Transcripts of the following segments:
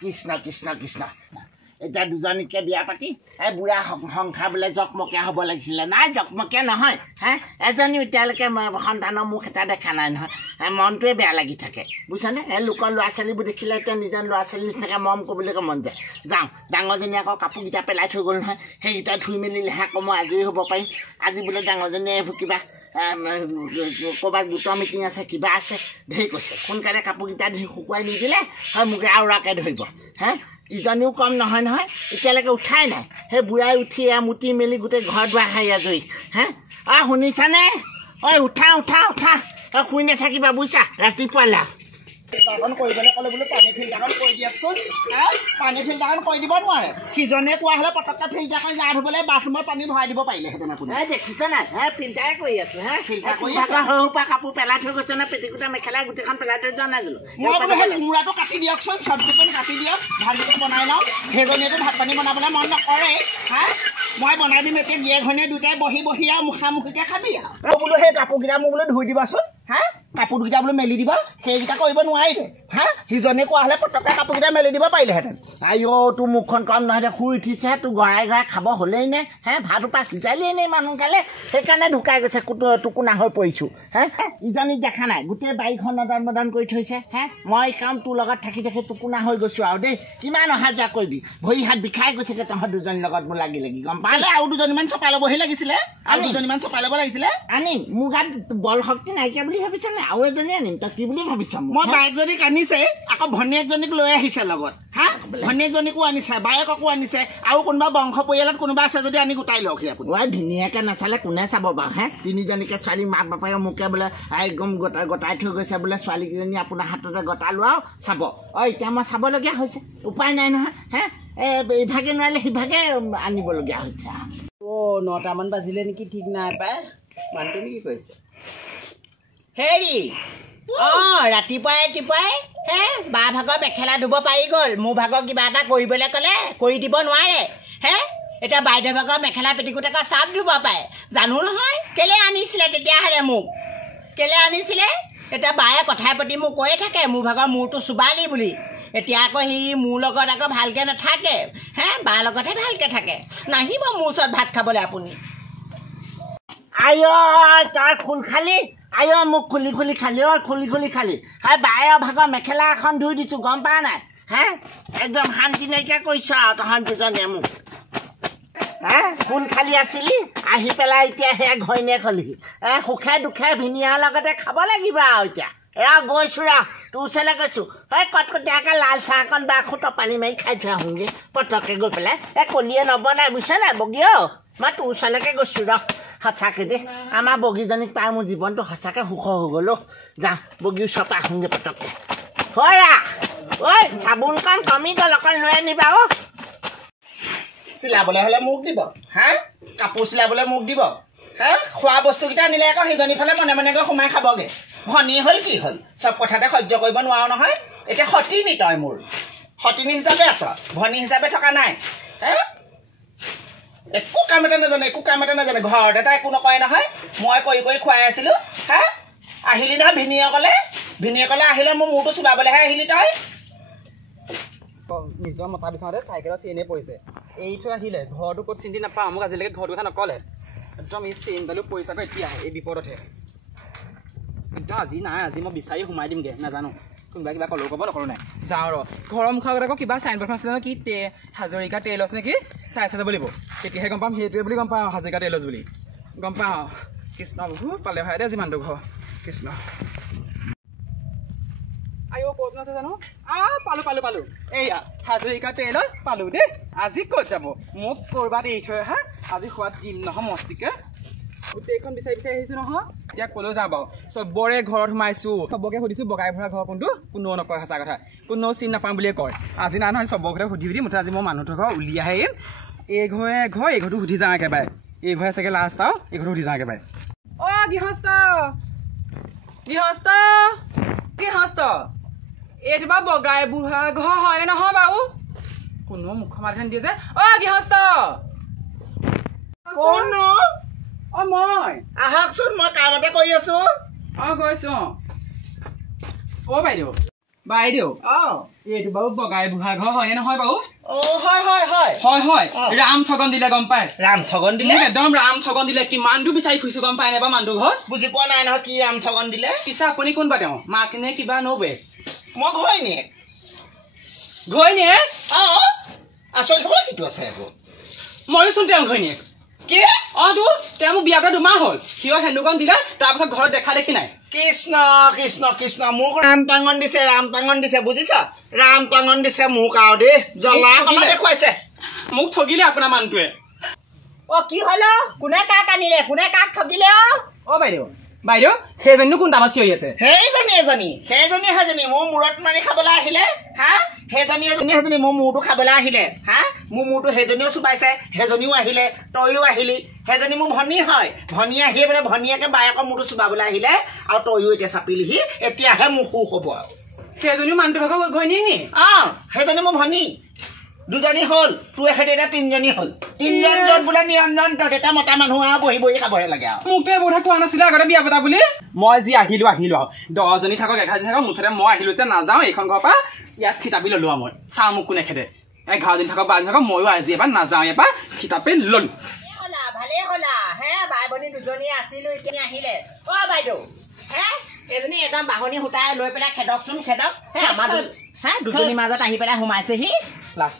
কৃষ্ণ কৃষ্ণ কৃষ্ণ এটা দুজনীকে বিয়া পাতি এই বুঢ়া সংসাৰ বোলে জকমকীয়া হ'ব লাগিছিলে নাই জকমকীয়া নহয় হে এজনীও এতিয়ালৈকে সন্তানৰ মুখ এটা দেখা নাই নহয় মনটোৱে বেয়া লাগি থাকে বুজিছানে এই লোকৰ ল'ৰা ছোৱালীবোৰ দেখিলে এতিয়া নিজৰ ল'ৰা ছোৱালী নিচিনাকৈ মৰম কৰিবলৈকে মন যায় যাওঁ ডাঙৰজনী আকৌ কাপোৰকেইটা পেলাই থৈ গ'ল নহয় সেইকেইটা ধুই মেলিলেহে আকৌ মই আজৰি হ'ব পাৰিম আজি বোলে ডাঙৰজনীয়ে এইবোৰ কিবা ক'ৰবাত গোটৰ মিটিং আছে কিবা আছে ধেৰ কৈছে সোনকালে কাপোৰকেইটা ধুই শুকুৱাই নিদিলে হয় মোকে আওৰাকৈ ধৰিব হে ইজনীও কম নহয় নহয় এতিয়ালৈকে উঠাই নাই সেই বুঢ়াই উঠি মুতি মেলি গোটেই ঘৰ দুৱাৰ খাই আজৰি হে শুনিছানে ঐ উঠা উঠা উঠা শুই নাথাকিবা বুজিছা ৰাতিপুৱালৈ ফিল্টাৰখন কৰিবলৈ ক'লে বোলো পানী ফিল্টাৰখন কৰি দিয়কচোন পানী ফিল্টাৰখন কৰি দিব নোৱাৰে সিজনে কোৱা হ'লে পটককৈ ফিল্টাৰখন গা ধুবলৈ বাথৰুমত পানী ভৰাই দিব পাৰিলেহেঁতেন আপুনি দেখিছে নাই ফিল্টাৰে কৰি আছো ফিল্টাৰ কৰি আছো সৰু পৰা কাপোৰ পেলাই থৈ গৈছে নে পেটিকোটা মেখেলা গোটেইখন পেলাই থৈ যোৱা নাই জানো মই বোলো সেই কোমোৰাটো কাটি দিয়কচোন চব্জিকণ কাটি দিয়ক ভাজিটো বনাই লওঁ সেইজনীয়েতো ভাত পানী বনাবলৈ মন নকৰে মই বনাই দিম এতিয়া গিয়েকজনীয়ে দুটাই বহি বহি আৰু মুখামুখিকৈ খাবি আৰু বোলো সেই কাপোৰকেইটা মোক বোলো ধুই দিবাচোন কাপোৰকেইটা বোলো মেলি দিব সেইকেইটা কৰিব নোৱাৰিলে সিজনে কোৱা হ'লে পটককৈ কাপোৰকেইটা মেলি দিব পাৰিলেহেঁতেন আইঅ তোৰ মুখখন কম নহয় দে শুই উঠিছে তোৰ গৰাই গৰাই খাব হ'লেই নে ভাত উপায় সিজালিয়েই নে মানুহকালে সেইকাৰণে ঢুকাই গৈছে টুকুনা হৈ পৰিছোঁ ইজনীক দেখা নাই গোটেই বাৰীখন নদন মদন কৰি থৈছে মই কাম তোৰ লগত থাকি থাকি টুকুনা হৈ গৈছোঁ আৰু দেই কিমান অহা যোৱা কৰিবি ভৰি হাত বিষাই গৈছেগৈ তহঁত দুজনীৰ লগত মোৰ লাগি লাগি গম পালে আৰু দুজনীমান চপাই ল'বহি লাগিছিলে আৰু দুজনীমান চপাই ল'ব লাগিছিলে আনিম মোৰ গাত বল শক্তি নাইকিয়া বুলি ভাবিছ নে আৰু এজনী আনিম তই কি বুলি ভাবিছ মই বায়েকজনীক আনিছে আকৌ ভনীয়েকজনীক লৈ আহিছে লগত ভনীয়েকজনীকো আনিছে বায়েককো আনিছে আৰু কোনোবা বংশ পৰিয়ালত কোনোবা আছে যদি আনি গোটাই লওক আপুনি ধুনীয়াকৈ নাচালে কোনে চাব বাৰু তিনিজনীকে ছোৱালী মাক বাপেকে মোকে বোলে একদম গতাই থৈ গৈছে বোলে ছোৱালীকেইজনী আপোনাৰ হাততে গতালো আৰু চাব এতিয়া মই চাবলগীয়া হৈছে উপায় নাই নহয় ইভাগে নোৱাৰিলে সিভাগে আনিবলগীয়া হৈছে 9টামান বাজিলে নেকি ঠিক নাই পাই মানুহটো কি কৈছে হেৰি ৰাতিপুৱাই বা ভাগৰ মেখেলা ধুব পাৰি গ'ল মোৰ ভাগৰ কিবা এটা কৰিবলৈ ক'লে কৰি দিব নোৱাৰে এতিয়া বাইদেউ ভাগৰ মেখেলা পেটিকোটাকে চাপ ধুব পাৰে জানো নহয় কেলে আনিছিলে তেতিয়াহ'লে মোক কেলে আনিছিলে এতিয়া বায়ে কথাই প্ৰতি মোক কৈয়ে থাকে মোৰ ভাগৰ মূৰটো চুবালি বুলি এতিয়া আকৌ সি মোৰ লগত আকৌ ভালকৈ নাথাকে বাৰ লগতহে ভালকৈ থাকে নাহিব মোৰ ওচৰত ভাত খাবলৈ আপুনি তই খোল খালি মোক খুলি খুলি খালি খুলি খুলি খালি বায়েৰ ভাগৰ মেখেলা এখন ধুই দিছোঁ গম পা নাই একদম শান্তি নাইকিয়া কৰিছ আৰু তহঁত দুজনীয়ে মোক খোল খালি আছিলি আহি পেলাই এতিয়া সেয়া ঘৈণীয়েক হলিহি সুখে দুখে ভিনিয়াৰ লগতে খাব লাগিব আৰু এতিয়া গৈছোঁ তোৰ ওচৰলৈ গৈছোঁ কটকটীয়াকৈ লাল চাহকণ বা টপালি মাৰি খাই থৈ আহোঁগৈ পটককৈ গৈ পেলাই কলিয়ে নবনাই বুজিছ নাই বগী মই তোৰ ওচৰলৈকে গৈছোঁ সঁচাকৈ দেই আমাৰ বগীজনীক পাই মোৰ জীৱনটো সঁচাকৈ সুখ হৈ গ'ল যা বগীৰ ওচৰৰ পৰা আহোঁগৈ পটককৈ চাবোনকণ কমি গ'ল অকণ লৈ আনিবা চিলাবলৈ হ'লে মোক দিব কাপোৰ চিলাবলৈ মোক দিব খোৱা বস্তুকেইটা আনিলে আকৌ সেইজনী ফালে মনে মনে গৈ সোমাই খাবগৈ ভনী হ'ল কি হ'ল চব কথাতে সহ্য কৰিব নোৱাৰো নহয় এতিয়া সতিনী তই মোৰ সতিনী হিচাপে আছ ভনী হিচাপে থকা নাই একো কাম এটা নাজানে ঘৰত এটা একো নকৰে নহয় মই কৰি কৰি খুৱাই আছিলোঁ আহিলি নহয় ভিনিয়েকলে আহিলে মোৰ মূৰটো চুবাবলৈহে আহিলি তই নিজৰ মতা বিচনাতে চাইকেলত চেইনে পৰিছে এই থৈ আহিলে ঘৰটো ক'ত চিন্তি নাপাওঁ মোক আজিলৈকে ঘৰটো কথা নক'লে একদম এই চেইনডালো পৰিছে আকৌ এতিয়া এই বিপদতহে একদম আজি নাই আজি মই বিচাৰি সোমাই দিমগৈ নাজানো কোনোবা কিবা ক'লেও ক'ব নকৰোঁ নাই যাওঁ ঘৰৰ মুখৰ আগত আকৌ কিবা চাইনবৰ্ডখন আছিলে ন কি হাজৰিকা টেইলছ নে কি চাই যাব লাগিব তেতিয়াহে গম পাম সেইটোৱে বুলি গম পাওঁ হাজৰিকা টেইলছ বুলি গম পাওঁ কৃষ্ণ বহুত পালে ভাই দে যিমানটো ঘৰ কৃষ্ণ ক'ত আছে জানো পালোঁ এয়া হাজৰিকা টেইলছ পালোঁ দেই আজি ক'ত যাব মোক ক'ৰবাত এৰি থৈ আজি সোৱাদ দিম নহয় মস্তিকে গোটেইখন বিচাৰি আহিছোঁ নহয় এতিয়া ক'লেও যাওঁ বাৰু চবৰে ঘৰত সোমাইছোঁ চবকে সুধিছোঁ বগাই ভৰা ঘৰ কোনটো কোনেও নকয় সঁচা কথা কোনেও চিনি নাপাওঁ বুলিয়ে কয় আজি নাই নহয় চবৰ ঘৰে সুধি মুঠতে আজি মই মানুহটোৰ ঘৰ উলিয়াই আহিম এই ঘৰটো সুধি যাওঁ একেবাৰে এই ঘৰে চাগে লাষ্ট আৰু এই ঘৰটো সুধি যাওঁ একেবাৰে গৃহস্থ এইটো বাৰু বগাই বুঢ়া ঘৰ হয়নে নহয় বাৰু কোনো মুখৰ মাত দিয়ে যে গৃহস্থ মই আহকচোন মই কাম এটা কৰি আছোঁ গৈছোঁ বাইদেউ বাইদেউ এইটো বাৰু বগাই বুঢ়া ঘৰ হয়নে নহয় বাৰু হয় ৰাম ঠগন দিলে গম পায় ৰাম ঠগন দিলে একদম ৰাম ঠগন দিলে কিমান দূৰ বিচাৰি ফুৰিছো গম পায় নে বাৰু মানুহ ঘৰত বুজি পোৱা নাই নহয় কি ৰাম ঠগন দিলে পিছে আপুনি কোনবা তেওঁ মাক নে কিবা নবে মই ঘৈণীয়েক ঘৈণীয়েক আচৰিত হ'বলৈ কিটো আছে আকৌ মইচোন তেওঁ ঘৈণীয়েক কি তো তেওঁ মোক বিয়া পৰা 2 মাহ হ'ল সিও হেন্দুকন দিলে তাৰপিছত ঘৰত দেখা দেখি নাই কৃষ্ণ কৃষ্ণ কৃষ্ণ মোক ৰাম টাঙন দিছে বুজিছ ৰাম টাঙন দিছে মোক আৰু দেই জ্বলা কলা দেখুৱাইছে মোক ঠগিলে আপোনাৰ মানুহটোৱে কি হ'ল কোনে কাক আনিলে কোনে কাক ঠগিলে বাইদেউ সেইজনীনো কোন দামা চিঞৰি আছে সেইজনী মোৰ মূৰত মাৰি খাবলৈ আহিলে সেইজনী মোৰ মূৰটো খাবলৈ আহিলে মোৰ মূৰটো সেইজনীও চুবাইছে সেইজনীও আহিলে তইও আহিলি সেইজনী মোৰ ভনী হয় ভনী আহি মানে ভনীয়াকে বায়েকৰ মূৰটো চুবাবলৈ আহিলে আৰু তইও এতিয়া চাপিলিহি এতিয়াহে মোৰ সুখ হ'ব আৰু সেইজনীও মানুহটো ভাগৰ ঘৈণীয়েক নি সেইজনী মোৰ ভনী 2জনী হ'ল তোৰ এখেতে এতিয়া 3জনী হ'ল 3জন য'ত বোলে নিৰঞ্জন তত এতিয়া মতা মানুহ আৰু বহি বহি খাবহে লাগে আৰু মোকে বোধ কোৱা নাছিলে আগতে বিয়া পতা বুলি মই যি আহিলো আৰু 10জনী থাকক 11জনী থাকক মুঠতে মই আহিলো যে নাযাওঁ এইখন ঘৰৰ পৰা ইয়াত খিতাপি ললো আৰু মই চাওঁ মোক কোনে খেদে 11জনী থাকক 12জনী থাকক ময়ো আজি এবাৰ নাযাওঁ এবাৰ খিতাপি ললো ভালেই হ'লা বাই ভনী 2জনী আছিলো এতিয়া আহিলে বাইদেউ এজনী একদম বাহনী সূতাই লৈ পেলাই খেদকচোন আমাৰ 2জনীৰ মাজত আহি পেলাই সোমাইছেহি লাজ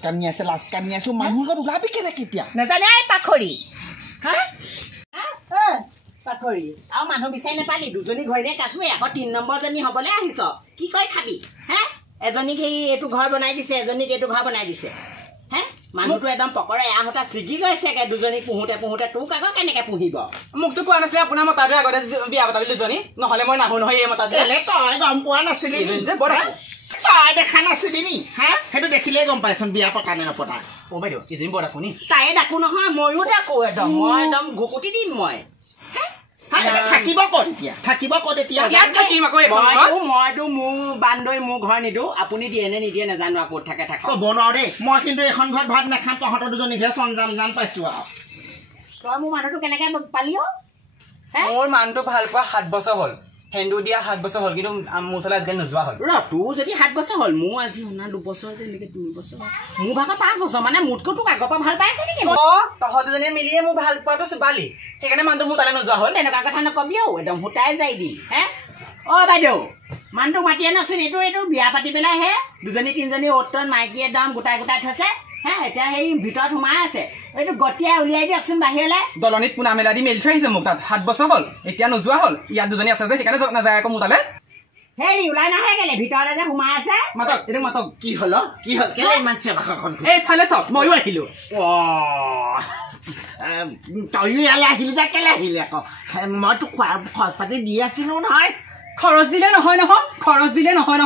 কানি আছো মানুহৰ ঘৰত ওলাবি কেনেকে এতিয়া নাজানে পাখৰি আৰু মানুহ বিচাৰি নাপালি 2জনী ঘৰতে কাছোৱে আকৌ 3 নম্বৰজনী হবলৈ আহিছ কি কয় খাবি এজনীক সেই এইটো ঘৰ বনাই দিছে এজনীক এইটো ঘৰ বনাই দিছে মানুহটো একদম পকৰে এহঁতা ছিগি গৈছেগে 2জনী পুহোতে তোক আকৌ কেনেকে পুহিব মোকতো কোৱা নাছিলে আপোনাৰ মতাটোৱে আগতে বিয়া পতা বুলি 2জনী নহলে মই নাহো নহয় এই মতাটো তই গম পোৱা নাছিলি তই দেখা নাছিলি নি সেইটো দেখিলেই গম পাইছোন বিয়া পতা নে নপতা বাইদেউ ইজনী বৰ ডাকো নি তাই ডাকো নহয় ময়ো ডাকো মই একদম ঘুকুটি দিম মই থাকিব ক'ত এতিয়া মইতো মোৰ বান্দৈ মোৰ ঘৰ নিদো আপুনি দিয়ে নে নিদিয়ে নাজানো আৰু ক'ত থাকে ক'ব নোৱাৰো দেই মই কিন্তু এখন ঘৰত ভাত নাখাম তহঁতৰ 2জনীহে জান পাইছো আৰু তই মোৰ মানুহটো কেনেকে পালি মোৰ মানুহটো ভাল পোৱা 7 বছৰ হ'ল হেন্দু দিয়া 7 বছৰ হ'ল কিন্তু মোৰ ওচৰলৈ আজিকালি নোযোৱা হ'ল তোৰ যদি 7 বছৰ হ'ল মোৰ আজি শুনা 2 বছৰ যে এনেকে 2 বছৰ মোৰ ভাগৰ 5 বছৰ মানে মোতকৈ তোক আগৰ পৰা ভাল পাইছে নেকি তহঁত 2জনীয়ে মিলিয়ে মোৰ ভাল পোৱাটো চুবালি সেইকাৰণে মানুহটো মোৰ তালৈ নোযোৱা হ'ল তেনেকুৱা কথা নকবি একদম সূতাই যাই দিম বাইদেউ মানুহটোক মাতি আনচোন এইটো বিয়া পাতি পেলাই 2জনী 3জনী অ'টন মাইকী একদম গোটাই থৈছে এতিয়া সেই ভিতৰত সোমাই আছে এইটো গতিয়াই উলিয়াই দিয়কচোন বাহিৰলৈ দলনিত পোনা মেলা দি মেলি থৈ আহিছে মোক তাত 7 বছৰ হ'ল এতিয়া নোযোৱা হ'ল ইয়াত 2জনী আছে যে সেইকাৰণে নাযায় আকৌ মোৰ তালৈ ওলাই নাহে কেলে ভিতৰতে যে সোমাই আছে মাতক কি হ'ল কেলে ইমান চেবাখন এইফালে চাওক ময়ো আহিলো তয়ো ইয়ালৈ আহিলি যে কেলে আহিলি আকৌ মই তোক খোৱাৰ খৰচ পাতি দি আছিলো নহয় খৰচ দিলে নহয়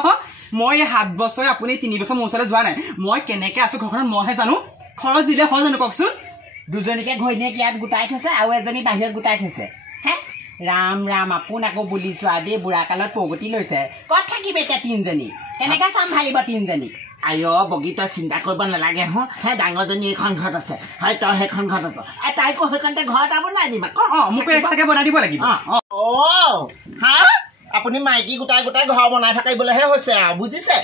মই 7 বছৰ আপুনি 3 বছৰ মোৰ ওচৰলৈ যোৱা নাই মই কেনেকে আছো ঘৰখনত মইহে জানো খৰচ দিলে হয় জানো কওকচোন 2জনীকে ঘৈণীয়েক ইয়াত গোটাই থৈছে আৰু এজনী বাহিৰত গোটাই থৈছে ৰাম আপোনাকো বুলিছো আৰু দেই বুঢ়া কালত প্ৰগতি লৈছে ক'ত থাকিব এতিয়া 3জনী কেনেকে চম্ভালিব 3জনী বগী তই চিন্তা কৰিব নালাগে ডাঙৰজনী এইখন ঘৰত আছে তই সেইখন ঘৰত আছ তাইকো সেইখনতে ঘৰ এটা বনাই দিবা মোকো এক্সট্ৰাকে বনাই দিব লাগিব আপুনি মাইকী গোটাই ঘৰ বনাই থাকিবলৈহে হৈছে আৰু বুজিছে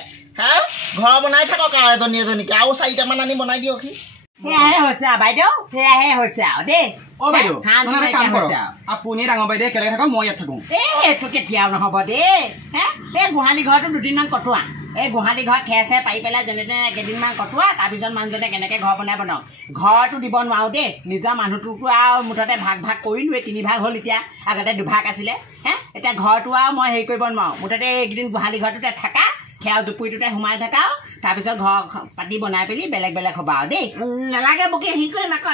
ঘৰ বনাই থাকক আৰু এজনীকে আৰু 4টামান আনি বনাই দিয়ক সেয়াহে হৈছে বাইদেউ সেয়াহে হৈছে আৰু দেই আপুনি ডাঙৰ বাইদেউ একেলগে থাকক মই ইয়াত থাকো এইটো কেতিয়াও নহ'ব দেই গোহালি ঘৰটো 2দিনমান কটোৱা গোহালি ঘৰত খেৰ পাৰি পেলাই যেনে তেনে কেইদিনমান কটোৱা তাৰপিছত মানুহজনে কেনেকে ঘৰ বনাই বনাওক ঘৰটো দিব নোৱাৰো দেই নিজৰ মানুহটোতো আৰু মুঠতে ভাগ কৰিলোৱে 3 ভাগ হ'ল এতিয়া আগতে 2 ভাগ আছিলে এতিয়া ঘৰটো আৰু মই হেৰি কৰিব নোৱাৰো মুঠতে এইকেইদিন গোহালি ঘৰটোতে থাকা খেৰ জুপুৰিটোতে সোমাই থাকা তাৰপিছত ঘৰ পাতি বনাই পেলি বেলেগ হ'ব আৰু দেই নালাগে মোকে হেৰি কৰিম আকৌ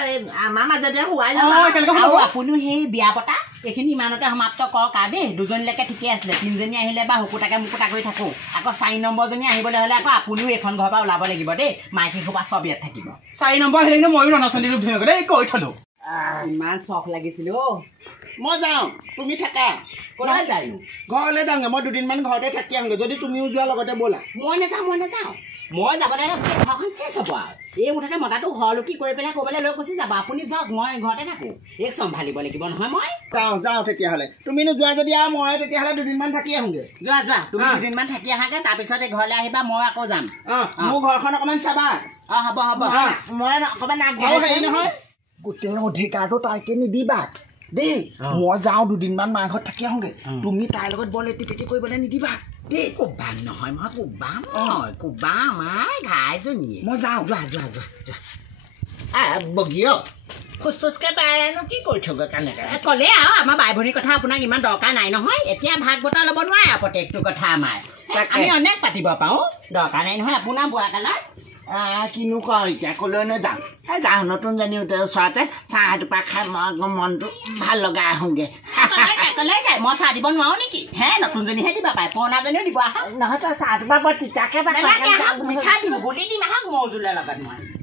আমাৰ মাজতে শুৱাই ল'ব আপুনিও সেই বিয়া পতা এইখিনি ইমানতে সমাপ্ত কৰক আৰু দেই 2জনীলৈকে ঠিকে আছিলে 3জনী আহিলে বা হুকুটাকে মুকুটা কৰি থাকো আকৌ 4 নম্বৰজনী আহিবলৈ হ'লে আকৌ আপুনিও এইখন ঘৰৰ পৰা ওলাব লাগিব দেই মাইকী সোপা চব ইয়াত থাকিব 4 নম্বৰ আহিলে ময়ো ৰন্ধা-চন্ধি ৰূপ ধুনীয়াকৈ দেই কৈ থলো ইমান চখ লাগিছিল মই যাওঁ তুমি থাকা ক'লৈ যায় ঘৰলৈ যাওঁগে মই 2দিনমান ঘৰতে থাকি আহোঁগে যদি তুমিও যোৱা লগতে ব'লা মই নাযাওঁ মই যাবলৈ ঘৰখন চেচ হ'ব আৰু এই মুঠতে মতাটো হৰলুকি কৰি পেলাই ক'বলৈ লৈ গুচি যাব আপুনি যাওক মই ঘৰতে থাকোঁ এক চম্ভালিব লাগিব নহয় মই যাওঁ তেতিয়াহ'লে তুমি নোযোৱা যদি আৰু মই তেতিয়াহ'লে দুদিনমান থাকি আহোঁগৈ যোৱা তুমি দুদিনমান থাকি আহাগে তাৰপিছত এই ঘৰলৈ আহিবা মই আকৌ যাম মোৰ ঘৰখন অকণমান চাবা হ'ব মই অকণমান হেৰি নহয় গোটেই অধিকাৰটো তাইকে নিদিবা দেই মই যাওঁ দুদিনমান মাৰ ঘৰত থাকি আহোঁগৈ তুমি তাইৰ লগত বৰ লেটি পেটি কৰিবলৈ নিদিবা দেই কোবাম নহয় মই কোবাম ঘাইজনীয়ে মই যাওঁ যোৱা বগীয় খোজকে পাৰেনো কি কৰি থগৈ কেনেকৈ ক'লে আৰু আমাৰ বাই ভনীৰ কথা আপোনাক ইমান দৰকাৰ নাই নহয় এতিয়া ভাগ বতৰা ল'ব নোৱাৰে আৰু প্ৰত্যেকটো কথা আমাৰ আমি অনেক পাতিব পাৰোঁ দৰকাৰ নাই নহয় আপোনাৰ বুঢ়া কালত কিনো কওঁ এতিয়া ক'লৈনো যাওঁ যাওঁ নতুনজনী ওচৰতে চাহ এটোপা খাই মই মনটো ভাল লগাই আহোঁগৈ ক'লে যায় মই চাহ দিব নোৱাৰোঁ নেকি হে নতুনজনীহে দিবা পাই পুৰণাজনীও দিব আহক নহয় তই চাহ এটোপা বৰ তিতাকৈ মিঠা দিম গুলি দিম আহক মৌজোলৰ লগত মই